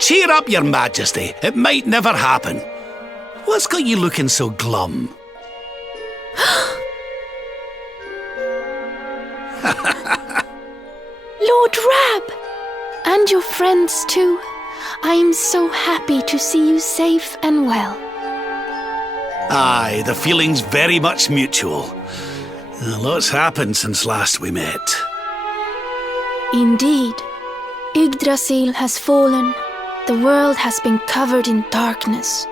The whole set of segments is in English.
Cheer up, Your Majesty. It might never happen. What's got you looking so glum? Lord Rab! And your friends too. I am so happy to see you safe and well. Aye, the feeling's very much mutual. A lot's happened since last we met. Indeed. Yggdrasil has fallen. The world has been covered in darkness.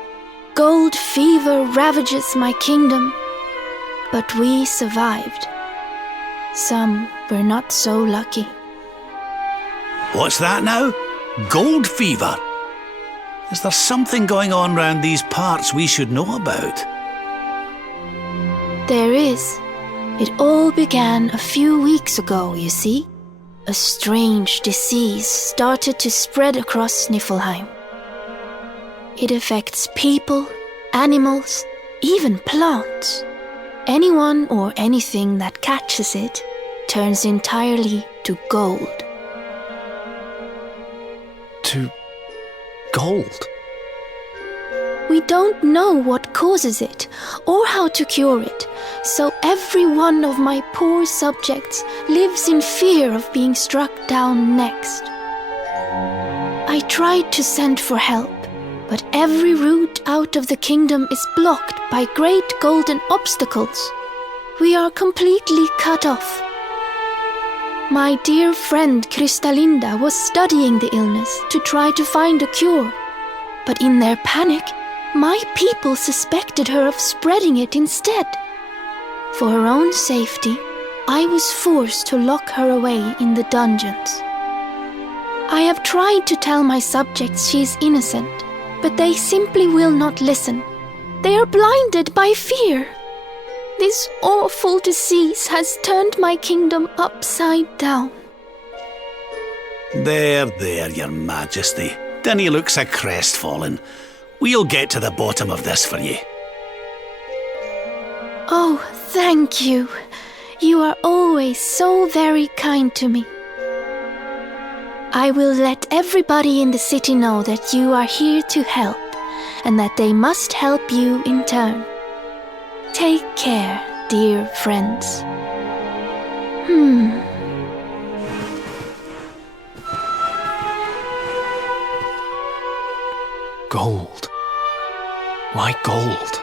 Gold fever ravages my kingdom. But we survived. Some were not so lucky. What's that now? Gold fever? Is there something going on round these parts we should know about? There is. It all began a few weeks ago, you see. A strange disease started to spread across Niflheim. It affects people, animals, even plants. Anyone or anything that catches it turns entirely to gold. To gold? We don't know what causes it or how to cure it, so every one of my poor subjects lives in fear of being struck down next. I tried to send for help, but every route out of the kingdom is blocked by great golden obstacles. We are completely cut off. My dear friend Kristalinda was studying the illness to try to find a cure, but in their panic, my people suspected her of spreading it instead. For her own safety, I was forced to lock her away in the dungeons. I have tried to tell my subjects she is innocent, but they simply will not listen. They are blinded by fear. This awful disease has turned my kingdom upside down. There, Your Majesty. Dinna look so crestfallen. We'll get to the bottom of this for you. Oh, thank you. You are always so very kind to me. I will let everybody in the city know that you are here to help, and that they must help you in turn. Take care, dear friends. Gold. Why gold?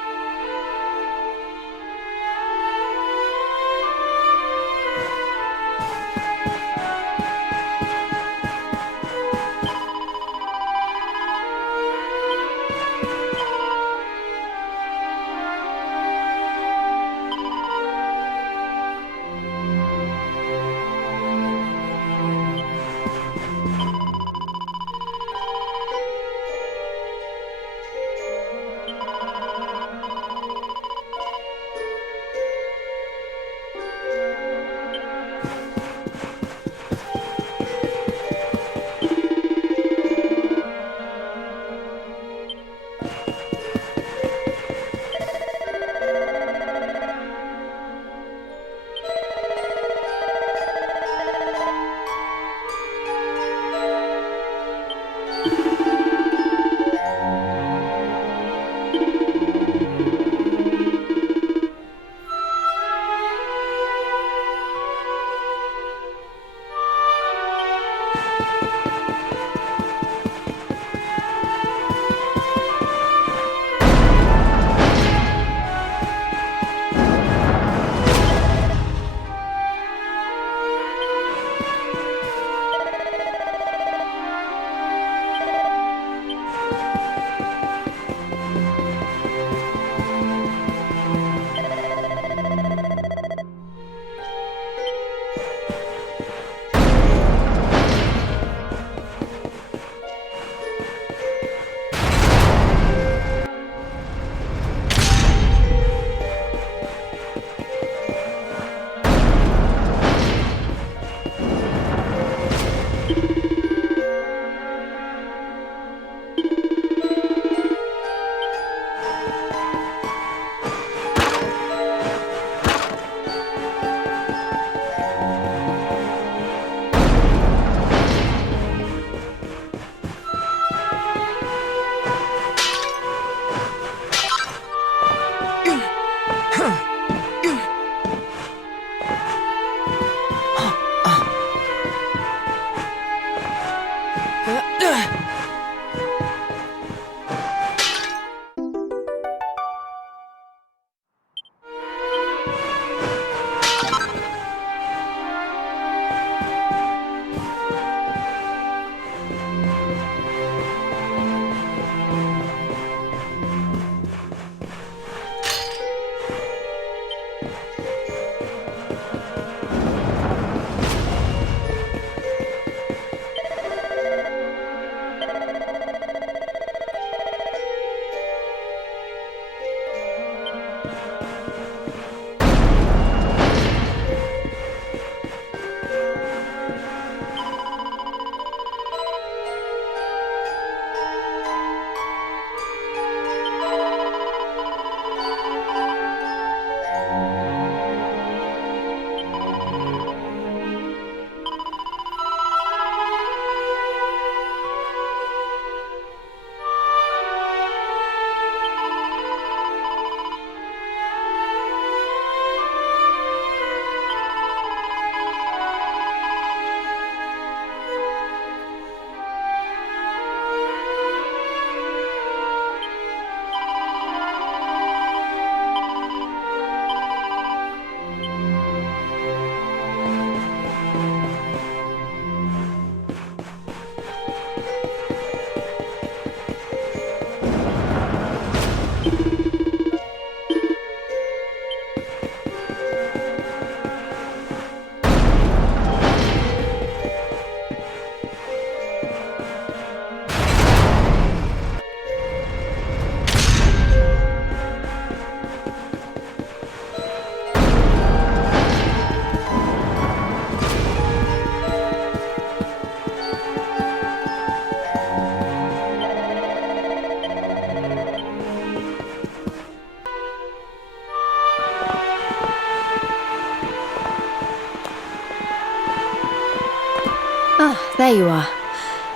Ah, there you are.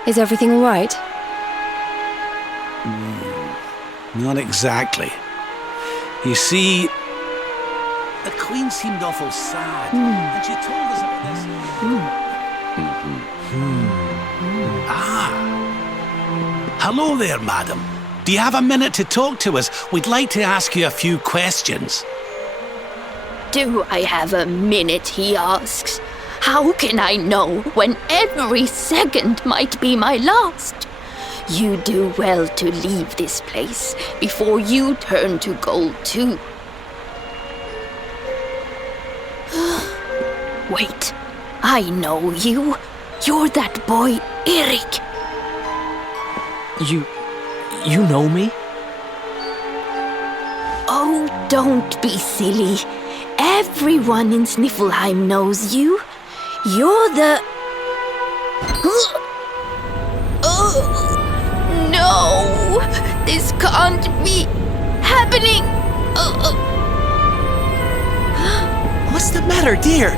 Is everything all right? Not exactly. You see, the Queen seemed awful sad, and she told us about this. Ah. Hello there, madam. Do you have a minute to talk to us? We'd like to ask you a few questions. Do I have a minute, he asks. How can I know when every second might be my last? You do well to leave this place before you turn to gold too. Wait, I know you. You're that boy, Eric. You know me? Oh, don't be silly. Everyone in Sniffelheim knows you. You're the... No! This can't be happening! What's the matter, dear?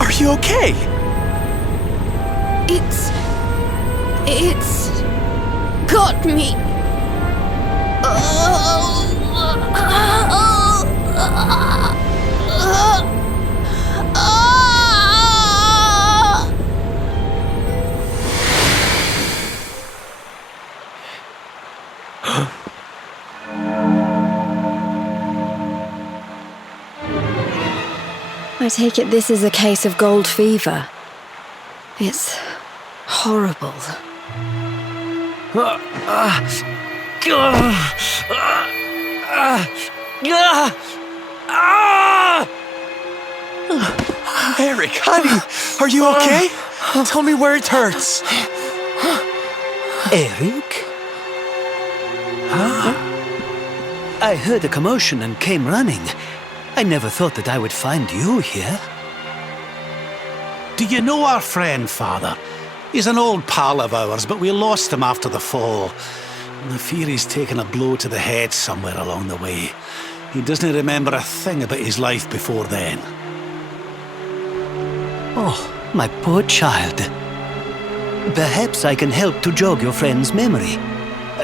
Are you okay? It's got me. I take it this is a case of gold fever. It's horrible. Eric, honey, are you okay? Tell me where it hurts. Eric? I heard a commotion and came running. I never thought that I would find you here. Do you know our friend, Father? He's an old pal of ours, but we lost him after the fall. I fear he's taken a blow to the head somewhere along the way. He doesn't remember a thing about his life before then. Oh, my poor child. Perhaps I can help to jog your friend's memory.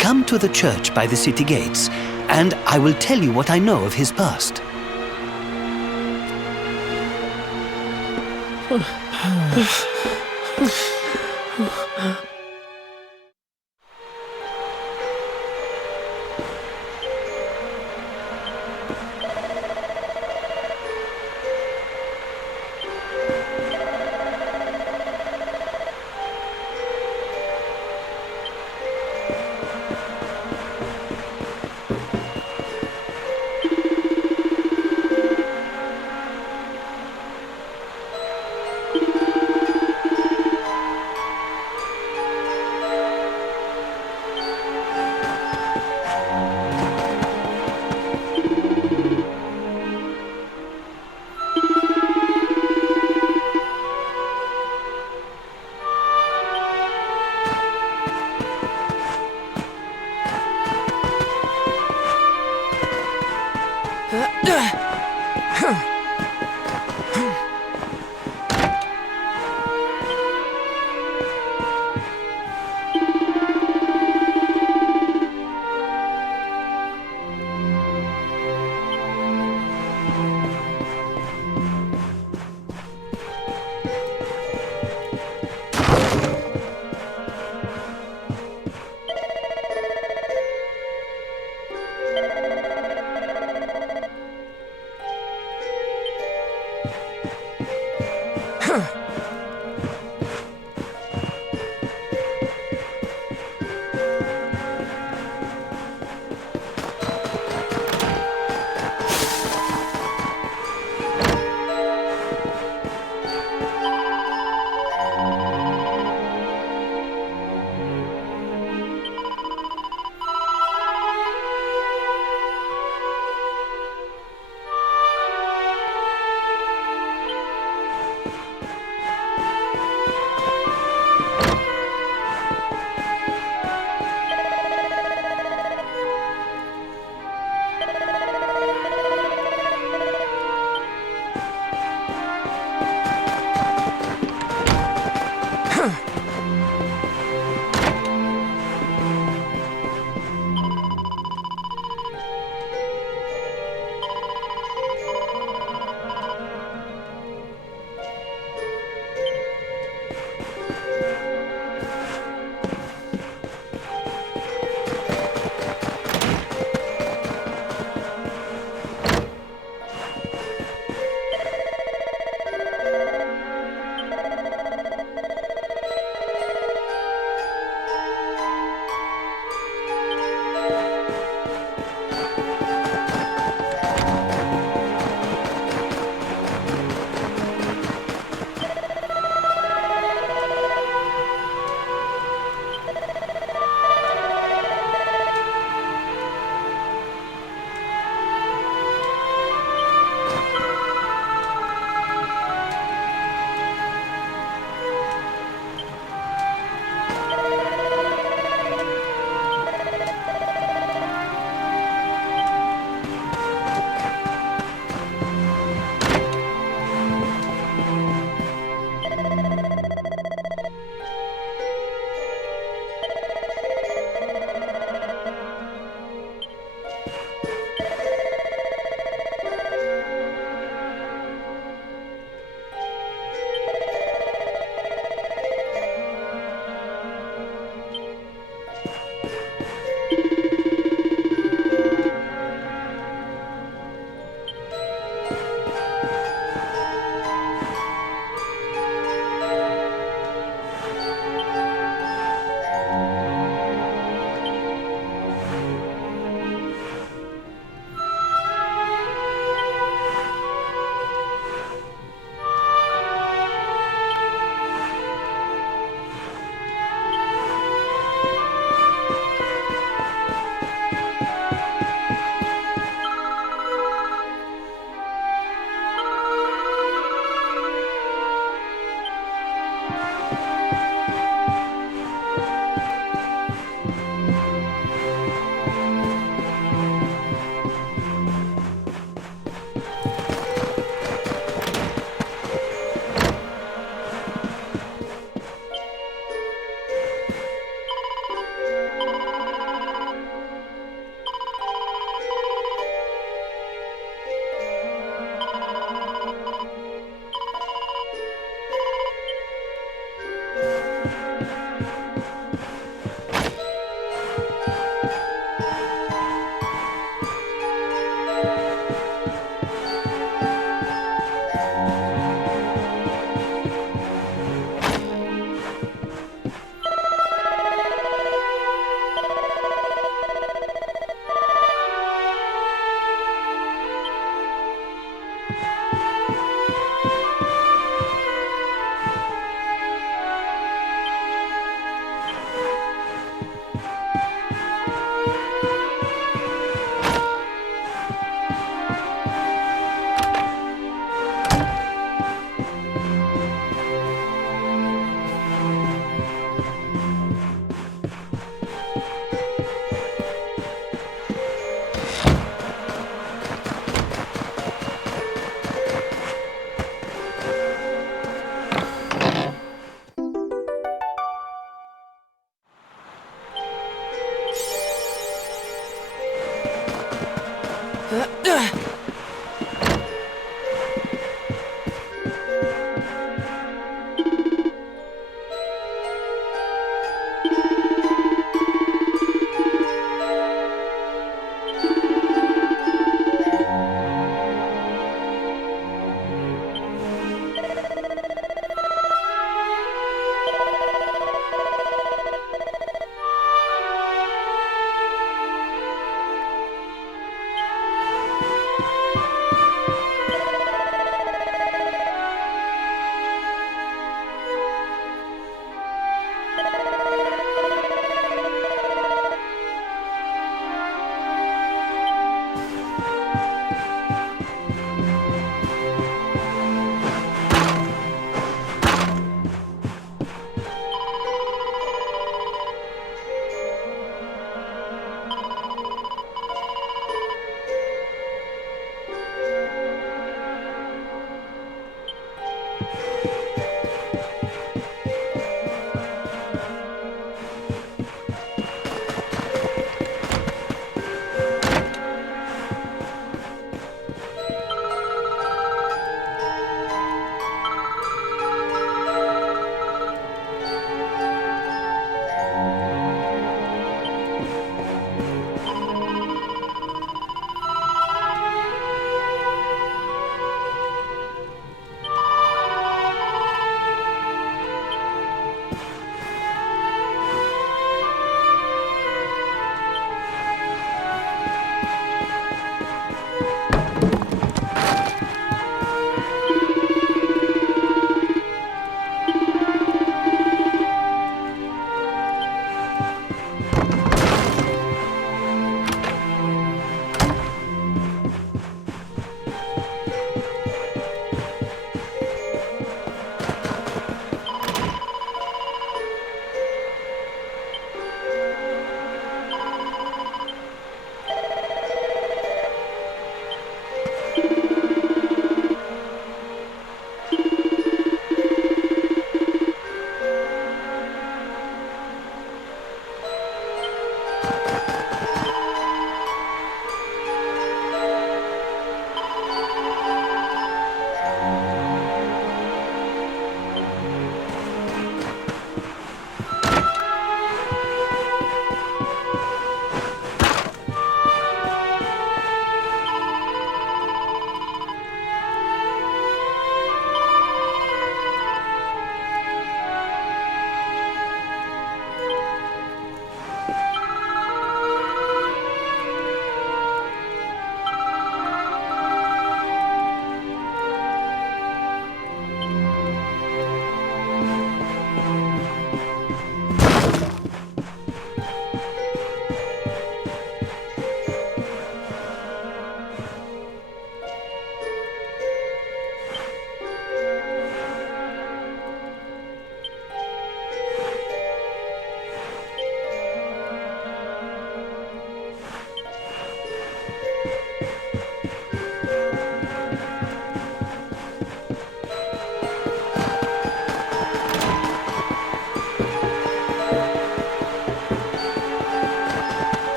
Come to the church by the city gates, and I will tell you what I know of his past.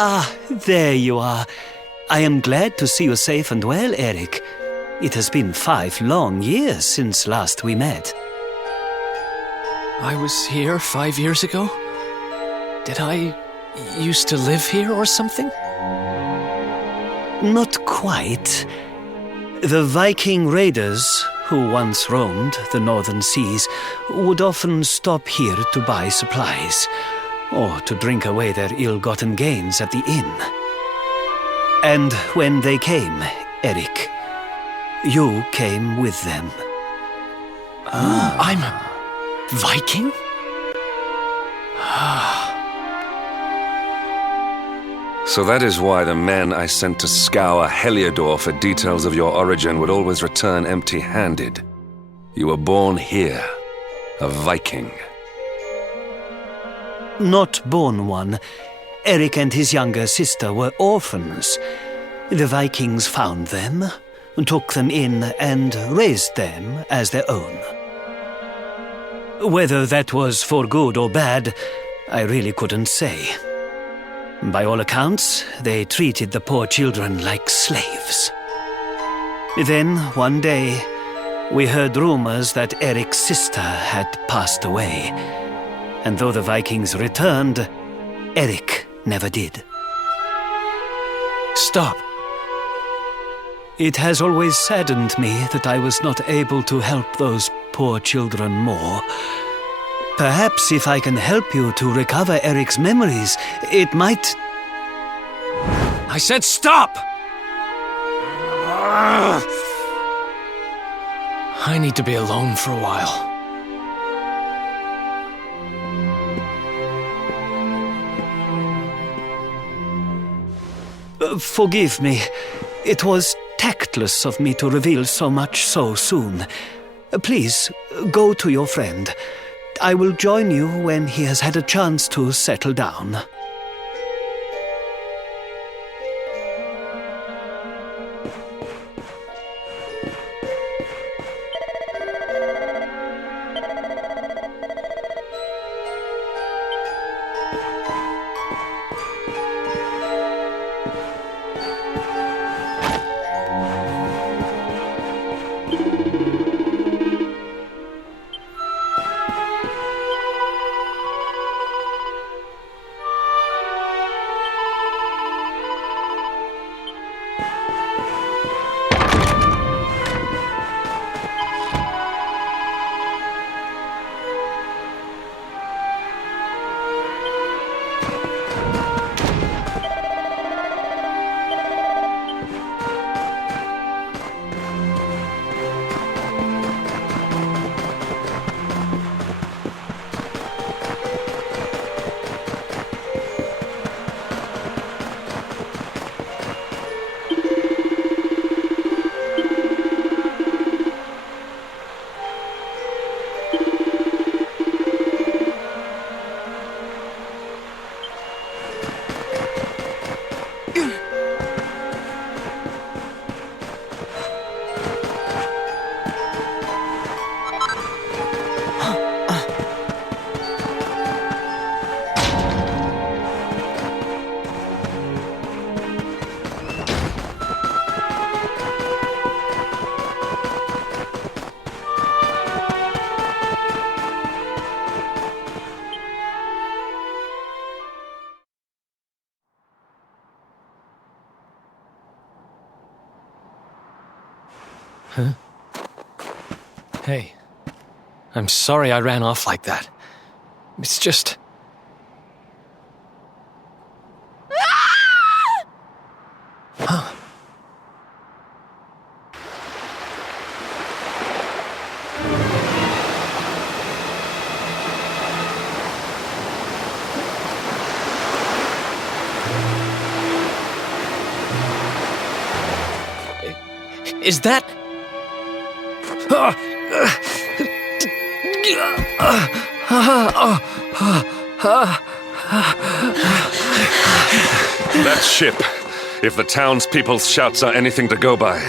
Ah, there you are. I am glad to see you safe and well, Eric. It has been 5 long years since last we met. I was here 5 years ago? Did I used to live here or something? Not quite. The Viking raiders, who once roamed the northern seas, would often stop here to buy supplies, or to drink away their ill-gotten gains at the inn. And when they came, Eric, you came with them. I'm a Viking? So that is why the men I sent to scour Heliodor for details of your origin would always return empty-handed. You were born here, a Viking. Not born one. Eric and his younger sister were orphans. The Vikings found them, took them in, and raised them as their own. Whether that was for good or bad, I really couldn't say. By all accounts, they treated the poor children like slaves. Then, one day, we heard rumors that Eric's sister had passed away. And though the Vikings returned, Eric never did. Stop. It has always saddened me that I was not able to help those poor children more. Perhaps if I can help you to recover Eric's memories, it might... I said stop! I need to be alone for a while. Forgive me. It was tactless of me to reveal so much so soon. Please, go to your friend. I will join you when he has had a chance to settle down. Huh? Hey, I'm sorry I ran off like that. It's just... Huh. Is that... That ship, if the townspeople's shouts are anything to go by,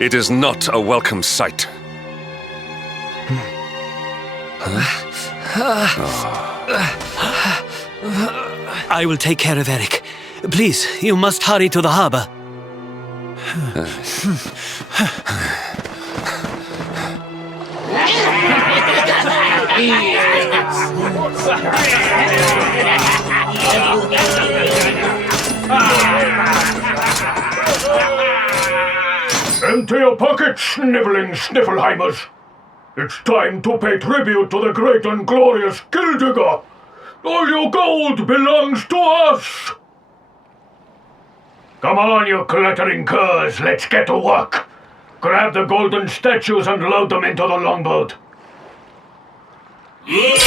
it is not a welcome sight. I will take care of Eric. Please, you must hurry to the harbor. Empty your pockets, sniveling Sniffelheimers. It's time to pay tribute to the great and glorious Gildigger. All your gold belongs to us. Come on, you clattering curs, let's get to work. Grab the golden statues and load them into the longboat. Yes,